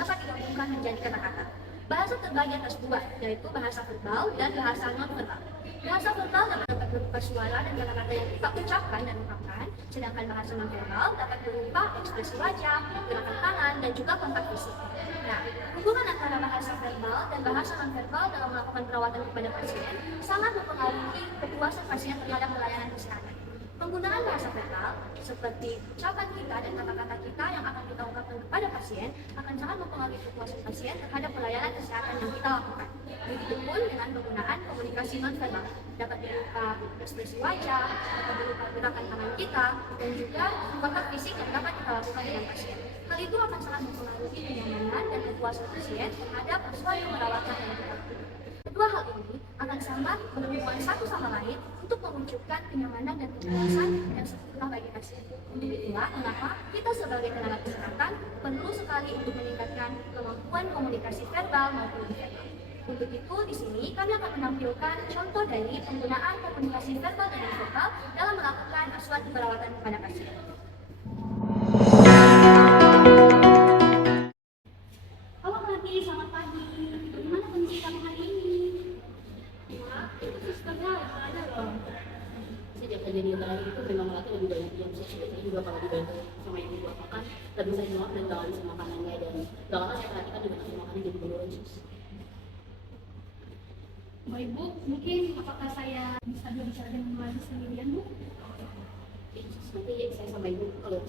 dapat digabungkan menjadi kata-kata. Bahasa terbagi atas dua, yaitu bahasa verbal dan bahasa non-verbal. Bahasa verbal dapat berupa suara dan kata-kata yang kita ucapkan dan ungkapkan, sedangkan bahasa non-verbal dapat berupa ekspresi wajah, gerakan tangan, dan juga kontak fisik. Nah, hubungan antara bahasa verbal dan bahasa non-verbal dalam melakukan perawatan kepada pasien sangat mempengaruhi kepuasan pasien terhadap pelayanan kesehatan. Penggunaan bahasa verbal seperti ucapan kita dan kata-kata kita yang akan kita ungkapkan kepada pasien akan sangat mempengaruhi kepuasan pasien terhadap pelayanan kesehatan yang kita lakukan. Begitupun dengan penggunaan komunikasi non-verbal, dapat berupa ekspresi wajah, dapat berupa gerakan tangan kita, dan juga kontak fisik yang dapat kita lakukan dengan pasien. Hal itu akan sangat mempengaruhi kenyamanan dan kepuasan pasien terhadap suatu perawatan yang kita lakukan. Kedua hal ini akan sangat berhubungan satu sama lain untuk mewujudkan kenyamanan dan kepuasan yang sempurna bagi pasien. Untuk itulah mengapa kita sebagai tenaga kesehatan perlu sekali untuk meningkatkan kemampuan komunikasi verbal maupun non-verbal. Untuk itu, di sini kami akan menampilkan contoh dari penggunaan komunikasi verbal dan non-verbal dalam melakukan asuhan perawatan kepada pasien. Halo Melati, selamat pagi. Bagaimana kondisi kamu hari ini? Itu sistemnya ada loh. Sejak kejadian terakhir itu memang Melati lebih banyak diam sih. Biasanya juga kalau dibantu sama ibu buat makan, lebih sering makan dan gak habis makanannya, dan belakangan saya perhatikan juga nasi makannya jadi menurun sus. Baik Bu, mungkin apakah saya bisa berbicara dengan Melati sendirian Bu? Nanti saya sama ibu kalau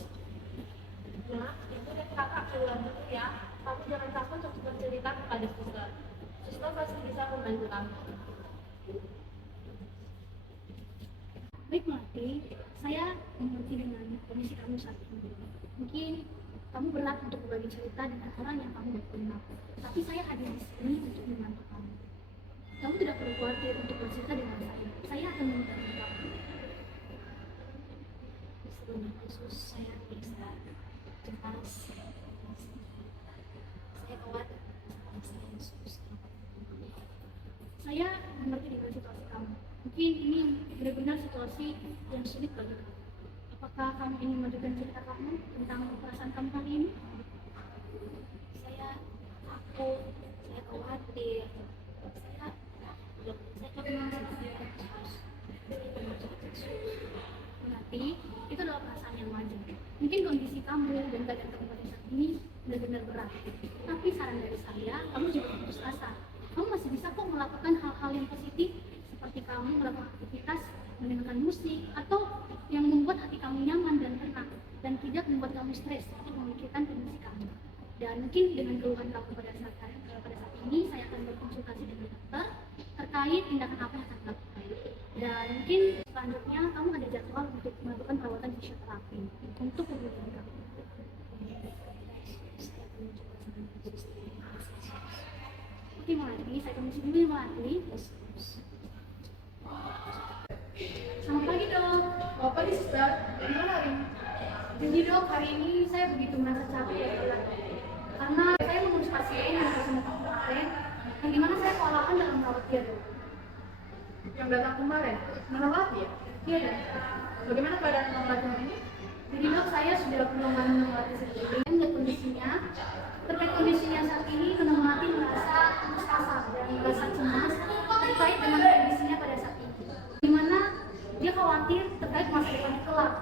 Nah, itu dan kakak keluar dulu ya. Kamu jangan takut untuk bercerita kepada suster. Suster pasti bisa membantu kamu. Baik Melati, saya mengerti dengan kondisi kamu saat ini. Mungkin kamu berat untuk berbagi cerita dengan orang yang kamu tidak kenal. Tapi saya hadir di sini untuk membantu kamu. Kamu tidak perlu khawatir untuk bercerita dengan saya. Saya akan membantu kamu. sebelumnya khusus saya bisa cemas. Saya khawatir saya sus. Saya mengerti dengan situasi kamu. Mungkin ini benar-benar situasi yang sulit bagi kamu. Apakah kamu ingin menunjukkan cerita kamu tentang perasaan kamu hari ini? Saya takut, saya khawatir, Berarti itu adalah perasaan yang wajar. Mungkin kondisi kamu dan keadaan kamu pada saat ini benar-benar berat. Tapi saran dari saya, kamu juga putus asa. Kamu masih bisa kok melakukan hal-hal yang positif, seperti kamu melakukan aktivitas, mendengarkan musik, atau yang membuat hati kamu nyaman dan tenang, dan tidak membuat kamu stres untuk memikirkan kondisi kamu. Dan mungkin dengan keluhan kamu pada saat ini, saya akan berkonsultasi dengan dokter terkait tindakan apa yang akan dilakukan. Dan mungkin selanjutnya kamu ada jadwal untuk melakukan perawatan fisioterapi untuk pemulihan kamu. Oke Melati, saya permisi dulu ya Melati. Selamat pagi dok. Selamat pagi suster. Gimana hari ini? Jadi dok, hari ini saya begitu merasa capek ya dok. Karena saya mengurus pasien yang datang kemarin, yang dimana saya kewalahan dalam merawat dia dok. Yang datang kemarin, Melati ya? Iya dok. Bagaimana keadaan Melati hari ini? Jadi dok, saya sudah pulang merawat sendiri dan melihat kondisinya. Terkait kondisinya saat ini, Nona Melati merasa putus asa dan merasa cemas terkait dengan kondisinya pada saat ini. Dimana dia khawatir terkait masa depan kelak.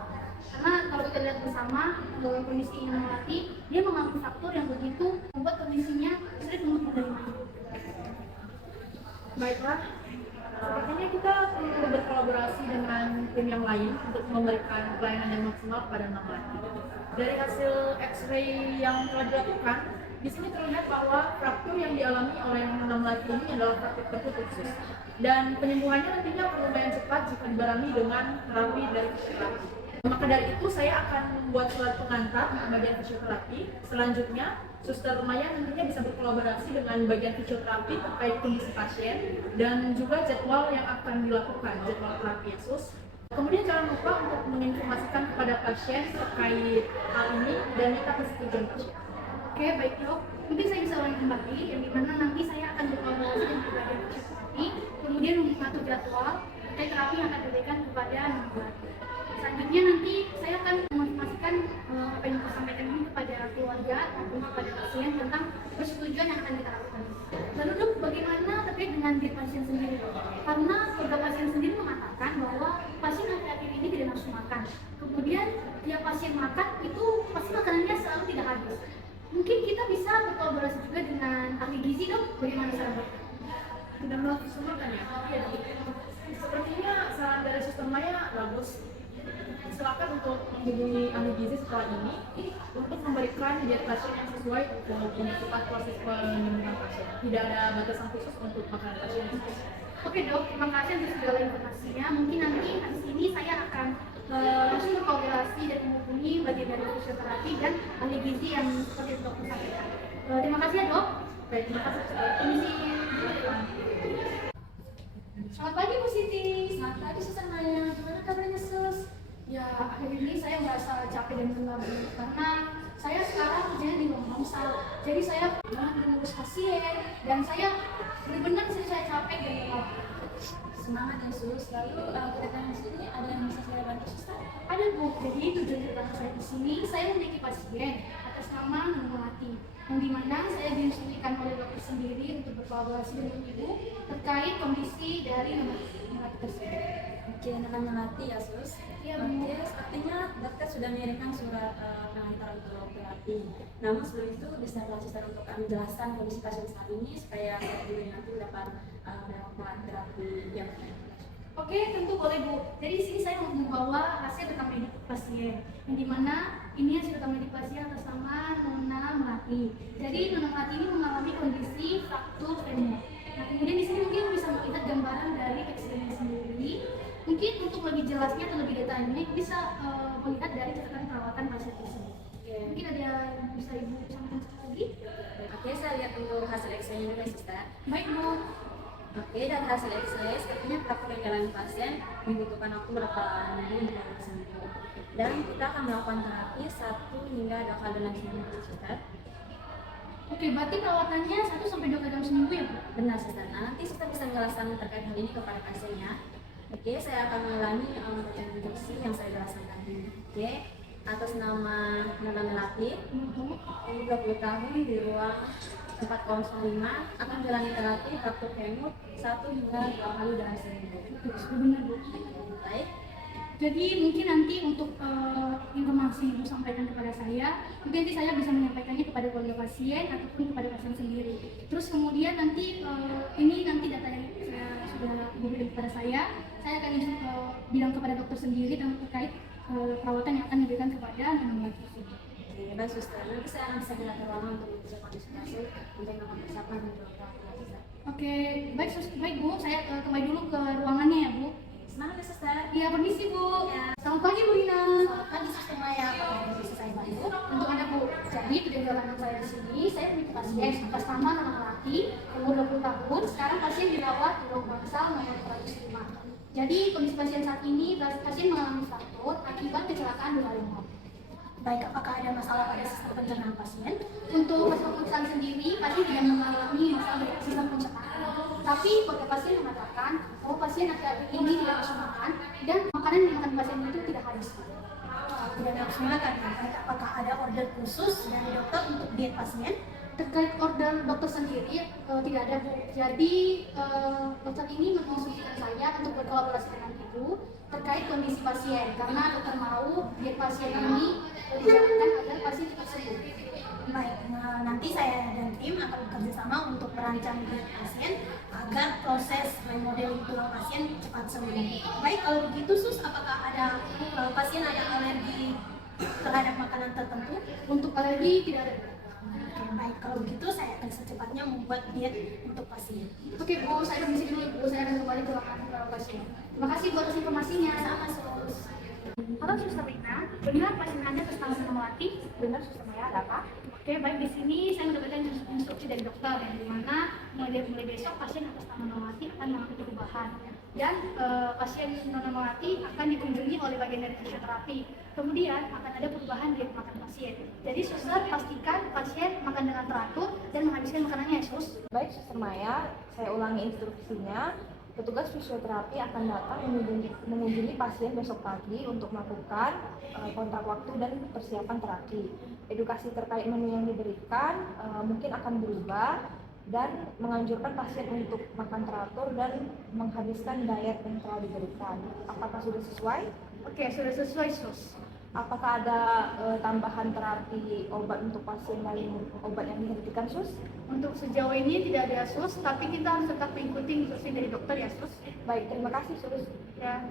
Karena kalau kita lihat bersama bahwa kondisi Nona Melati, dia mengalami faktor yang begitu membuat kondisinya sulit untuk menerimanya. Baiklah. Sepertinya kita perlu berkolaborasi dengan tim yang lain untuk memberikan pelayanan yang maksimal kepada Melati. Dari hasil X-ray yang telah dilakukan, di sini terlihat bahwa fraktur yang dialami oleh Melati ini adalah fraktur tertutup. Dan penyembuhannya nantinya akan lumayan cepat jika dibarengi dengan terapi dari fisioterapi. Maka dari itu saya akan membuat surat pengantar bagian fisioterapi. Selanjutnya, Suster Maya nantinya bisa berkolaborasi dengan bagian fisioterapi terkait kondisi pasien dan juga jadwal yang akan dilakukan, jadwal terapi Yesus. Kemudian jangan lupa untuk menginformasikan kepada pasien terkait hal ini dan minta persetujuan pasien. Oke, baik dok. Mungkin saya bisa ulangi kembali, yang dimana nanti saya akan berkolaborasi dengan bagian fisioterapi, kemudian mengatur jadwal terkait terapi yang akan diberikan kepada Melati. Selanjutnya nanti saya akan menginformasikan apa yang saya sampaikan ini kepada keluarga keluarga maupun kepada pasien tentang persetujuan yang akan kita lakukan. Lalu dok, bagaimana terkait dengan diet pasien sendiri? Karena program pasien sendiri mengatakan bahwa pasien akhir-akhir ini tidak nafsu makan. Kemudian tiap pasien makan itu pasti makanannya selalu tidak habis. Mungkin kita bisa berkolaborasi juga dengan ahli gizi dok, bagaimana saran dok? Tidak nafsu makan ya? Iya. Sepertinya saran dari Suster Maya bagus. Silakan untuk menghubungi ahli gizi setelah ini untuk memberikan diet pasien yang sesuai untuk mempercepat proses penyembuhan pasien. Tidak ada batasan khusus untuk makanan pasien. Oke dok, terima kasih atas segala informasinya. Mungkin nanti habis ini saya akan langsung berkolaborasi dan menghubungi bagian dari fisioterapi dan ahli gizi yang seperti dokter sampaikan. Terima kasih ya dok. Baik, terima kasih. Permisi. Selamat pagi Bu Siti. Selamat pagi Suster Maya, gimana kabarnya Sus? Ya, akhir ini saya merasa capek dan lelah karena saya sekarang kerjanya di ruang omsal. Jadi saya mengurus pasien dan saya benar-benar saya capek dan lelah. Semangat ya Sus, lalu kedatangan sini ada yang bisa saya bantu Suster? Ada Bu, jadi tujuan kedatangan saya di sini, saya memiliki pasien atas nama Nunu Melati, yang dimana saya diinstruksikan oleh dokter sendiri untuk berkolaborasi dengan ibu terkait kondisi dari Nunu Melati tersebut. Oke, Nana Melati ya Sus? Iya, Bu. Oke, sepertinya dokter sudah mengirimkan surat pengantar untuk terapi. Namun sebelum itu bisa Suster untuk menjelaskan kondisi pasien saat ini supaya saya nanti dapat melakukan terapi yang Oke, tentu boleh Bu. Jadi di sini saya mau membawa hasil rekam medik pasien, yang dimana ini hasil rekam medik pasien atas nama Nona Melati. Jadi Nona Melati ini mengalami kondisi fraktur femur. Nah, kemudian di sini mungkin bisa melihat gambaran dari X-ray-nya sendiri. Mungkin untuk lebih jelasnya atau lebih detailnya bisa melihat dari catatan perawatan pasien tersebut. Mungkin ada yang bisa Ibu sampaikan lagi? Oke, saya lihat untuk hasil X-ray-nya dulu ya Suster. Baik Bu. Oke, dan hasil X-ray sepertinya fraktur yang dialami pasien membutuhkan waktu beberapa minggu untuk sembuh. Dan kita akan melakukan terapi 1 hingga 2 kali dalam seminggu, Suster. Oke, berarti perawatannya 1 sampai 2 kali dalam seminggu ya Bu? Benar, Suster. Nah, nanti Suster bisa menjelaskan terkait hal ini kepada pasiennya. Oke, saya akan mengulangi instruksi yang saya jelaskan tadi. Oke, atas nama Nana Melati, umur 20 tahun di ruang 405 akan menjalani terapi fraktur femur 1 hingga 2 kali dalam seminggu. Benar Bu. Baik. Jadi mungkin nanti untuk informasi Ibu sampaikan kepada saya, mungkin nanti saya bisa menyampaikannya kepada keluarga pasien ataupun kepada pasien sendiri. Terus kemudian nanti ini nanti data yang saya sudah Ibu berikan kepada saya akan bilang kepada dokter sendiri dan terkait perawatan yang akan diberikan kepada anak tersebut. Oke, baik Suster. Nanti saya akan bisa ke ruangan untuk mempersiapkan konsultasi untuk melakukan persiapan untuk Suster. Oke, baik Bu, saya kembali dulu ke ruangannya ya Bu. Semangat ya Suster. Iya, permisi Bu. Ya. Selamat pagi Bu Rina. Selamat pagi Suster Maya. Apa yang bisa saya bantu? Untuk Anda Bu, jadi tujuan kedatangan saya di sini, saya memiliki pasien atas nama Nana Melati, umur 20 tahun. Sekarang pasien dirawat di ruang bangsal nomor 105. Jadi kondisi pasien saat ini, pasien mengalami fraktur akibat kecelakaan dua remot. Baik, apakah ada masalah pada sistem pencernaan pasien? Untuk masalah pemeriksaan sendiri, pasien tidak mengalami masalah dari sistem pencernaan. Tapi keluarga pasien mengatakan bahwa pasien akhir-akhir ini tidak nafsu makan dan makanan yang dimakan pasien itu tidak habis. Tidak nafsu makan. Apakah ada order khusus dari dokter untuk diet pasien? Terkait order dokter sendiri tidak ada Bu. Jadi dokter ini menginstruksikan saya untuk berkolaborasi dengan Ibu terkait kondisi pasien karena dokter mau diet pasien ini dijalankan agar pasien cepat sembuh. Baik, nanti saya dan tim akan bekerja sama untuk merancang diet pasien agar proses remodeling tulang pasien cepat sembuh. Baik, kalau begitu Sus, apakah ada pasien ada alergi terhadap makanan tertentu? Untuk alergi tidak ada. Oke, baik, kalau begitu saya akan secepatnya membuat diet untuk pasien. Oke Bu, saya permisi dulu Ibu, saya akan kembali ke ruangan pasien. Terima kasih buat atas informasinya. Sama Sus. Halo Suster Rina, benar pasien Anda atas nama Nana Melati? Benar Suster Maya, ada apa? Oke, baik, di sini saya mendapatkan instruksi dari dokter yang dimana mulai besok pasien atas nama Nana Melati akan mengalami perubahan dan pasien Nana Melati akan dikunjungi oleh bagian dari fisioterapi. Kemudian akan ada perubahan diet makan pasien. Jadi suster pastikan pasien makan dengan teratur dan menghabiskan makanannya ya sus. Baik Suster Maya, saya ulangi instruksinya. Petugas fisioterapi akan datang mengunjungi pasien besok pagi untuk melakukan kontak waktu dan persiapan terapi. Edukasi terkait menu yang diberikan mungkin akan berubah dan menganjurkan pasien untuk makan teratur dan menghabiskan diet yang telah diberikan. Apakah sudah sesuai? Oke, sudah sesuai sus. Apakah ada tambahan terapi obat untuk pasien lain, obat yang dihentikan sus? Untuk sejauh ini tidak ada sus, tapi kita harus tetap mengikuti instruksi dari dokter ya sus. Baik, terima kasih sus. Ya.